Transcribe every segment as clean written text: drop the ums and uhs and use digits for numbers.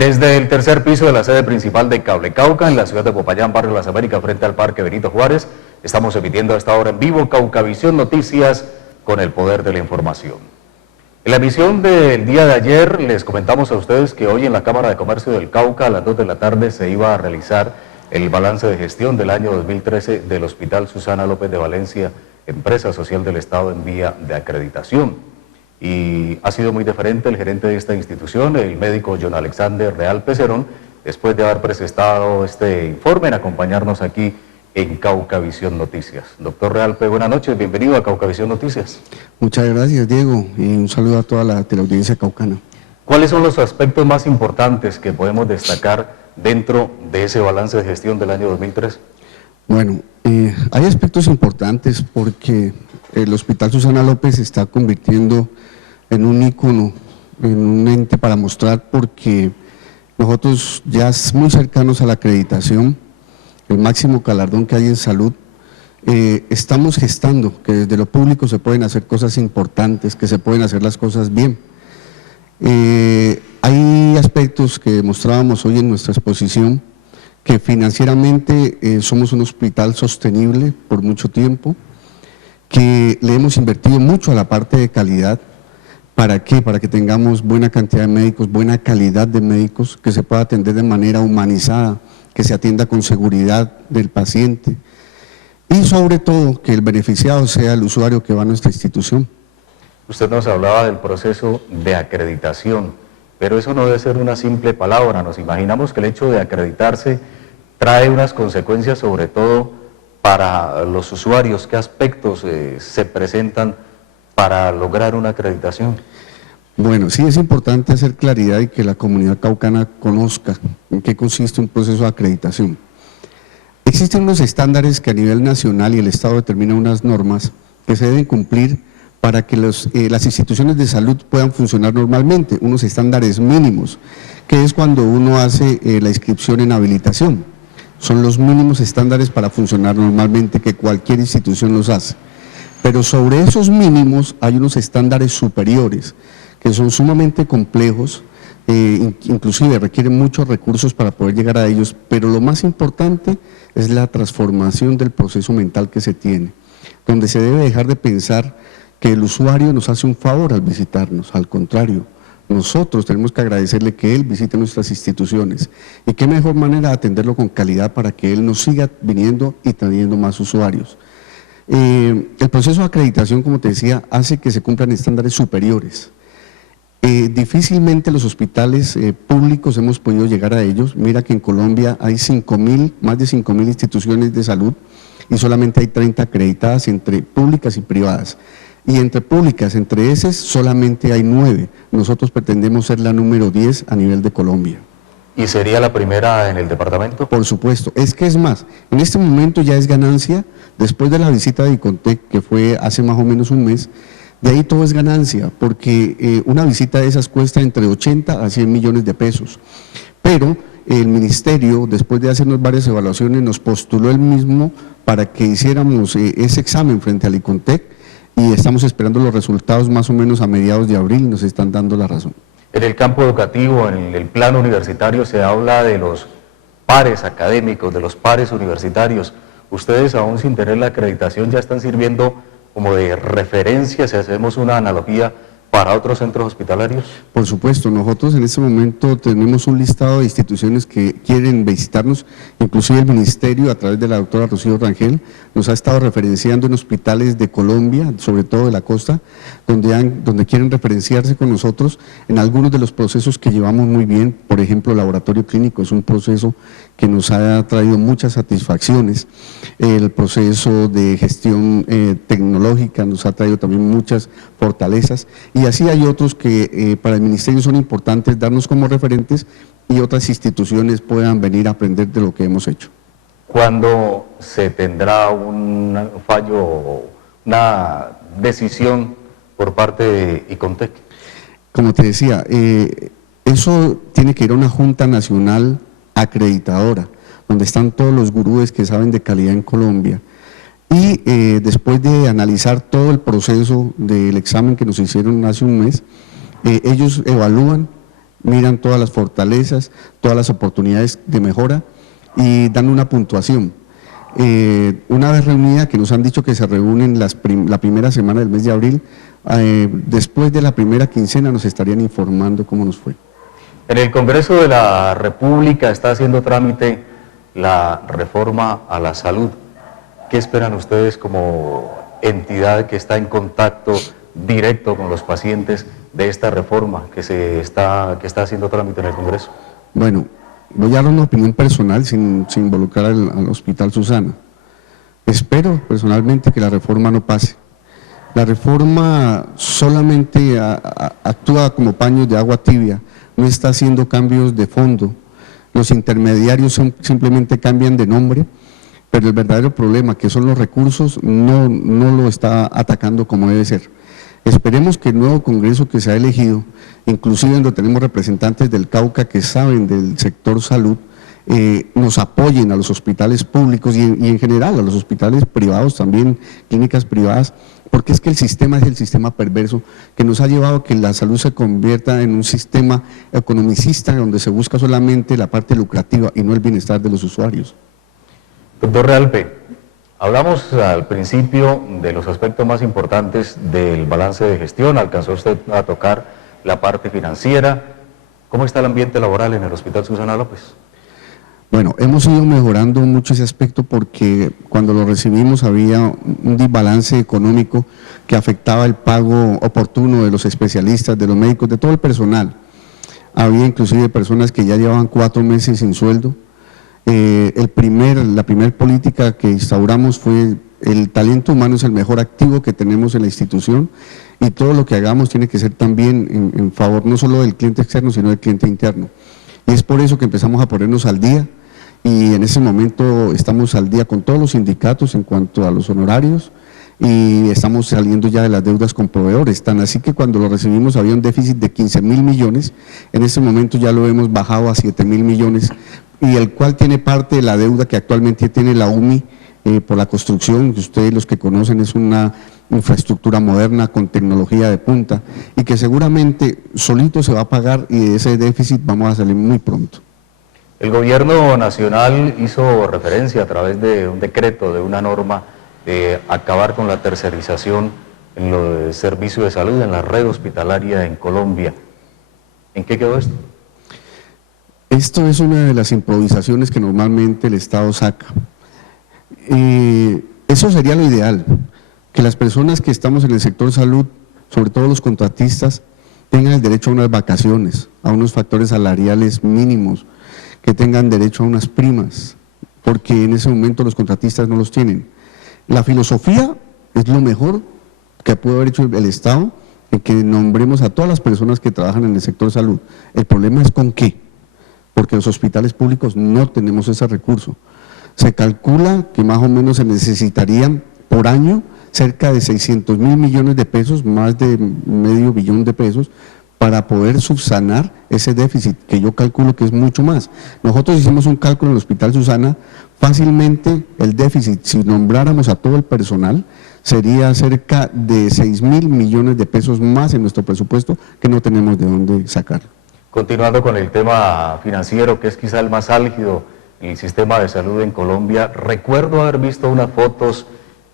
Desde el tercer piso de la sede principal de Cable Cauca, en la ciudad de Popayán, barrio Las Américas, frente al Parque Benito Juárez, estamos emitiendo a esta hora en vivo Caucavisión Noticias con el poder de la información. En la emisión del día de ayer les comentamos a ustedes que hoy en la Cámara de Comercio del Cauca a las 2 de la tarde se iba a realizar el balance de gestión del año 2013 del Hospital Susana López de Valencia, empresa social del Estado en vía de acreditación. Y ha sido muy diferente el gerente de esta institución, el médico John Alexander Real Pecerón, después de haber presentado este informe, en acompañarnos aquí en Caucavisión Noticias. Doctor Realpe, buenas noches, bienvenido a Caucavisión Noticias. Muchas gracias, Diego, y un saludo a toda la teleaudiencia caucana. ¿Cuáles son los aspectos más importantes que podemos destacar dentro de ese balance de gestión del año 2013? Bueno, hay aspectos importantes porque el Hospital Susana López se está convirtiendo en un ícono, en un ente para mostrar, porque nosotros ya muy cercanos a la acreditación, el máximo galardón que hay en salud, estamos gestando que desde lo público se pueden hacer cosas importantes, que se pueden hacer las cosas bien. Hay aspectos que mostrábamos hoy en nuestra exposición, que financieramente somos un hospital sostenible por mucho tiempo, que le hemos invertido mucho a la parte de calidad. ¿Para qué? Para que tengamos buena cantidad de médicos, buena calidad de médicos, que se pueda atender de manera humanizada, que se atienda con seguridad del paciente y sobre todo que el beneficiado sea el usuario que va a nuestra institución. Usted nos hablaba del proceso de acreditación, pero eso no debe ser una simple palabra. Nos imaginamos que el hecho de acreditarse trae unas consecuencias sobre todo para los usuarios. ¿Qué aspectos se presentan para lograr una acreditación? Bueno, sí es importante hacer claridad y que la comunidad caucana conozca en qué consiste un proceso de acreditación. Existen unos estándares que a nivel nacional y el Estado determina unas normas que se deben cumplir para que las instituciones de salud puedan funcionar normalmente, unos estándares mínimos, que es cuando uno hace la inscripción en habilitación. Son los mínimos estándares para funcionar normalmente que cualquier institución los hace. Pero sobre esos mínimos hay unos estándares superiores que son sumamente complejos, inclusive requieren muchos recursos para poder llegar a ellos, pero lo más importante es la transformación del proceso mental que se tiene, donde se debe dejar de pensar que el usuario nos hace un favor al visitarnos, al contrario, nosotros tenemos que agradecerle que él visite nuestras instituciones y qué mejor manera de atenderlo con calidad para que él nos siga viniendo y trayendo más usuarios. El proceso de acreditación, como te decía, hace que se cumplan estándares superiores. Difícilmente los hospitales públicos hemos podido llegar a ellos. Mira que en Colombia hay más de 5.000 instituciones de salud y solamente hay 30 acreditadas entre públicas y privadas. Y entre públicas, entre esas, solamente hay 9. Nosotros pretendemos ser la número 10 a nivel de Colombia. ¿Y sería la primera en el departamento? Por supuesto, es más, en este momento ya es ganancia, después de la visita de Icontec, que fue hace más o menos un mes, de ahí todo es ganancia, porque una visita de esas cuesta entre 80 a 100 millones de pesos. Pero el ministerio, después de hacernos varias evaluaciones, nos postuló el mismo para que hiciéramos ese examen frente al Icontec y estamos esperando los resultados más o menos a mediados de abril, nos están dando la razón. En el campo educativo, en el plano universitario, se habla de los pares académicos, de los pares universitarios. Ustedes, aún sin tener la acreditación, ya están sirviendo como de referencia, si hacemos una analogía, para otros centros hospitalarios. Por supuesto, nosotros en este momento tenemos un listado de instituciones que quieren visitarnos, inclusive el ministerio a través de la doctora Rocío Rangel nos ha estado referenciando en hospitales de Colombia, sobre todo de la costa, donde quieren referenciarse con nosotros en algunos de los procesos que llevamos muy bien. Por ejemplo, el laboratorio clínico es un proceso que nos ha traído muchas satisfacciones, el proceso de gestión tecnológica nos ha traído también muchas fortalezas, y así hay otros que para el ministerio son importantes darnos como referentes y otras instituciones puedan venir a aprender de lo que hemos hecho. ¿Cuándo se tendrá un fallo, una decisión por parte de Icontec? Como te decía, eso tiene que ir a una Junta Nacional Acreditadora, donde están todos los gurúes que saben de calidad en Colombia. Y después de analizar todo el proceso del examen que nos hicieron hace un mes, ellos evalúan miran todas las fortalezas, todas las oportunidades de mejora y dan una puntuación. Una vez reunida, que nos han dicho que se reúnen la primera semana del mes de abril, después de la primera quincena nos estarían informando cómo nos fue. En el Congreso de la República está haciendo trámite la reforma a la salud. ¿Qué esperan ustedes como entidad que está en contacto directo con los pacientes de esta reforma que está haciendo trámite en el Congreso? Bueno, voy a dar una opinión personal sin involucrar al Hospital Susana. Espero personalmente que la reforma no pase. La reforma solamente actúa como paños de agua tibia, no está haciendo cambios de fondo. Los intermediarios simplemente cambian de nombre, pero el verdadero problema, que son los recursos, no lo está atacando como debe ser. Esperemos que el nuevo Congreso que se ha elegido, inclusive donde tenemos representantes del Cauca que saben del sector salud, nos apoyen a los hospitales públicos y en general a los hospitales privados también, clínicas privadas, porque es que el sistema es el sistema perverso que nos ha llevado a que la salud se convierta en un sistema economicista donde se busca solamente la parte lucrativa y no el bienestar de los usuarios. Doctor Realpe, hablamos al principio de los aspectos más importantes del balance de gestión, alcanzó usted a tocar la parte financiera. ¿Cómo está el ambiente laboral en el Hospital Susana López? Bueno, hemos ido mejorando mucho ese aspecto porque cuando lo recibimos había un desbalance económico que afectaba el pago oportuno de los especialistas, de los médicos, de todo el personal. Había inclusive personas que ya llevaban 4 meses sin sueldo. La primer política que instauramos fue: el talento humano es el mejor activo que tenemos en la institución y todo lo que hagamos tiene que ser también en favor no solo del cliente externo, sino del cliente interno. Y es por eso que empezamos a ponernos al día, y en ese momento estamos al día con todos los sindicatos en cuanto a los honorarios y estamos saliendo ya de las deudas con proveedores, tan así que cuando lo recibimos había un déficit de 15.000 millones, en este momento ya lo hemos bajado a 7.000 millones, y el cual tiene parte de la deuda que actualmente tiene la UMI por la construcción, que ustedes los que conocen es una infraestructura moderna con tecnología de punta y que seguramente solito se va a pagar, y de ese déficit vamos a salir muy pronto. El gobierno nacional hizo referencia a través de un decreto, de una norma, de acabar con la tercerización en los servicios de salud, en la red hospitalaria en Colombia. ¿En qué quedó esto? Esto es una de las improvisaciones que normalmente el Estado saca. Eso sería lo ideal, que las personas que estamos en el sector salud, sobre todo los contratistas, tengan el derecho a unas vacaciones, a unos factores salariales mínimos, que tengan derecho a unas primas, porque en ese momento los contratistas no los tienen. La filosofía es lo mejor que puede haber hecho el Estado, en que nombremos a todas las personas que trabajan en el sector salud. El problema es con qué, porque los hospitales públicos no tenemos ese recurso. Se calcula que más o menos se necesitarían por año cerca de 600.000 millones de pesos, más de medio billón de pesos, para poder subsanar ese déficit, que yo calculo que es mucho más. Nosotros hicimos un cálculo en el Hospital Susana, fácilmente el déficit, si nombráramos a todo el personal, sería cerca de 6.000 millones de pesos más en nuestro presupuesto, que no tenemos de dónde sacar. Continuando con el tema financiero, que es quizá el más álgido en el sistema de salud en Colombia, recuerdo haber visto unas fotos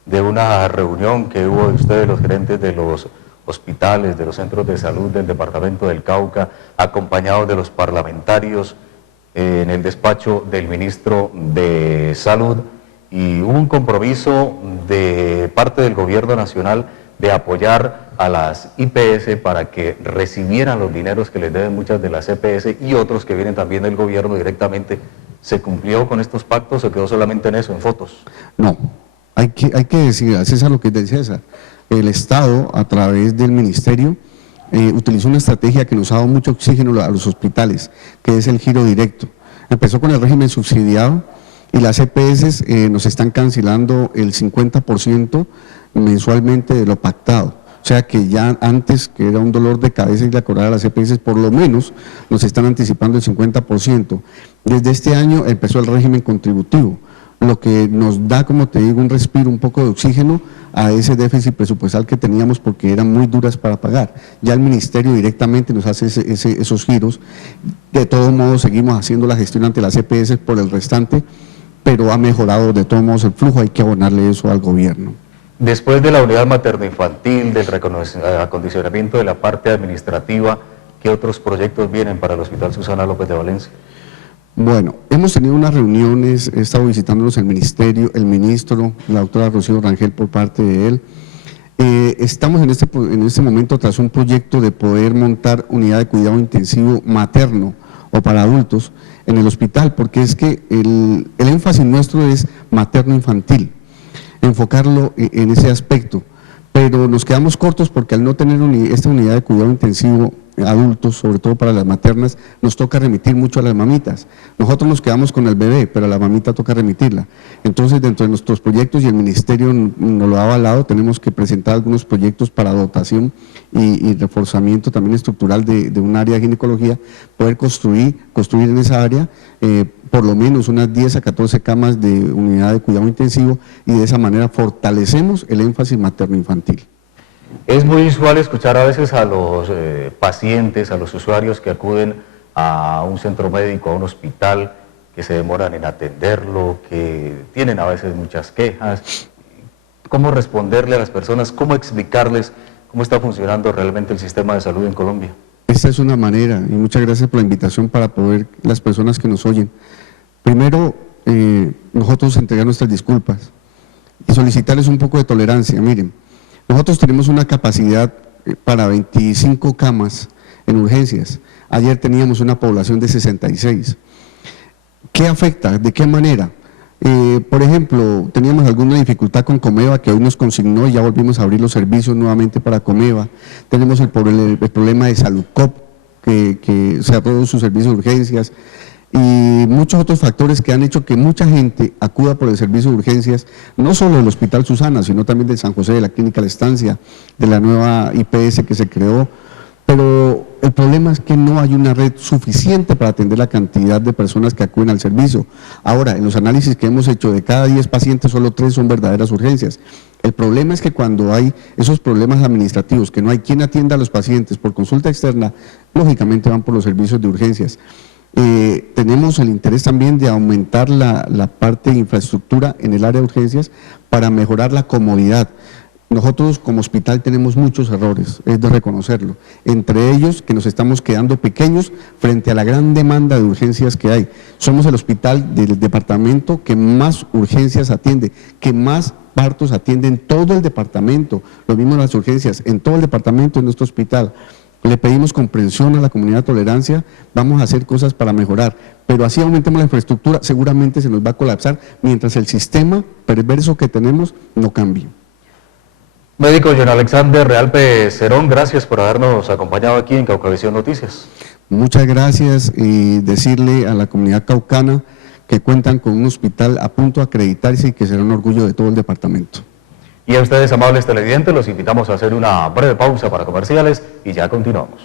de una reunión que hubo de ustedes, los gerentes de los hospitales, de los centros de salud del departamento del Cauca, acompañados de los parlamentarios en el despacho del ministro de Salud, y hubo un compromiso de parte del gobierno nacional de apoyar a las IPS para que recibieran los dineros que les deben muchas de las EPS y otros que vienen también del gobierno directamente. ¿Se cumplió con estos pactos o quedó solamente en eso, en fotos? No, hay que decir a César lo que es de César. El Estado, a través del Ministerio, utilizó una estrategia que nos ha dado mucho oxígeno a los hospitales, que es el giro directo. Empezó con el régimen subsidiado y las EPS nos están cancelando el 50% mensualmente de lo pactado. O sea que ya antes, que era un dolor de cabeza y la cobrada de las EPS, por lo menos nos están anticipando el 50%. Desde este año empezó el régimen contributivo. lo que nos da, como te digo, un respiro, un poco de oxígeno a ese déficit presupuestal que teníamos porque eran muy duras para pagar. Ya el ministerio directamente nos hace esos giros. De todos modos seguimos haciendo la gestión ante las EPS por el restante, pero ha mejorado de todos modos el flujo, hay que abonarle eso al gobierno. Después de la unidad materno-infantil, del acondicionamiento de la parte administrativa, ¿qué otros proyectos vienen para el Hospital Susana López de Valencia? Bueno, hemos tenido unas reuniones, he estado visitándonos el ministerio, el ministro, la doctora Rocío Rangel por parte de él. Estamos en este momento tras un proyecto de poder montar unidad de cuidado intensivo materno o para adultos en el hospital, porque es que el énfasis nuestro es materno-infantil, enfocarlo en ese aspecto, pero nos quedamos cortos porque al no tener esta unidad de cuidado intensivo adultos, sobre todo para las maternas, nos toca remitir mucho a las mamitas. Nosotros nos quedamos con el bebé, pero a la mamita toca remitirla. Entonces, dentro de nuestros proyectos, y el ministerio nos lo ha avalado, tenemos que presentar algunos proyectos para dotación y reforzamiento también estructural de un área de ginecología, poder construir en esa área por lo menos unas 10 a 14 camas de unidad de cuidado intensivo, y de esa manera fortalecemos el énfasis materno-infantil. Es muy usual escuchar a veces a los pacientes, a los usuarios que acuden a un centro médico, a un hospital, que se demoran en atenderlo, que tienen a veces muchas quejas. ¿Cómo responderle a las personas? ¿Cómo explicarles cómo está funcionando realmente el sistema de salud en Colombia? Esta es una manera, y muchas gracias por la invitación para poder, las personas que nos oyen. Primero, nosotros entregar nuestras disculpas y solicitarles un poco de tolerancia. Miren, nosotros tenemos una capacidad para 25 camas en urgencias. Ayer teníamos una población de 66. ¿Qué afecta? ¿De qué manera? Por ejemplo, teníamos alguna dificultad con Comeva, que hoy nos consignó y ya volvimos a abrir los servicios nuevamente para Comeva. Tenemos el problema de Saludcop, que cerró sus servicios de urgencias, y muchos otros factores que han hecho que mucha gente acuda por el servicio de urgencias, no solo del Hospital Susana, sino también del San José, de la Clínica La Estancia, de la nueva IPS que se creó. Pero el problema es que no hay una red suficiente para atender la cantidad de personas que acuden al servicio. Ahora, en los análisis que hemos hecho, de cada 10 pacientes, solo 3 son verdaderas urgencias. El problema es que cuando hay esos problemas administrativos, que no hay quien atienda a los pacientes por consulta externa, lógicamente van por los servicios de urgencias. Tenemos el interés también de aumentar la parte de infraestructura en el área de urgencias para mejorar la comodidad. Nosotros como hospital tenemos muchos errores, es de reconocerlo, entre ellos que nos estamos quedando pequeños frente a la gran demanda de urgencias que hay. Somos el hospital del departamento que más urgencias atiende, que más partos atiende en todo el departamento, lo mismo las urgencias, en todo el departamento de nuestro hospital. Le pedimos comprensión a la comunidad, tolerancia, vamos a hacer cosas para mejorar, pero así aumentemos la infraestructura, seguramente se nos va a colapsar mientras el sistema perverso que tenemos no cambie. Médico John Alexander Realpe Cerón, gracias por habernos acompañado aquí en Caucavisión Noticias. Muchas gracias, y decirle a la comunidad caucana que cuentan con un hospital a punto de acreditarse y que será un orgullo de todo el departamento. Y a ustedes, amables televidentes, los invitamos a hacer una breve pausa para comerciales y ya continuamos.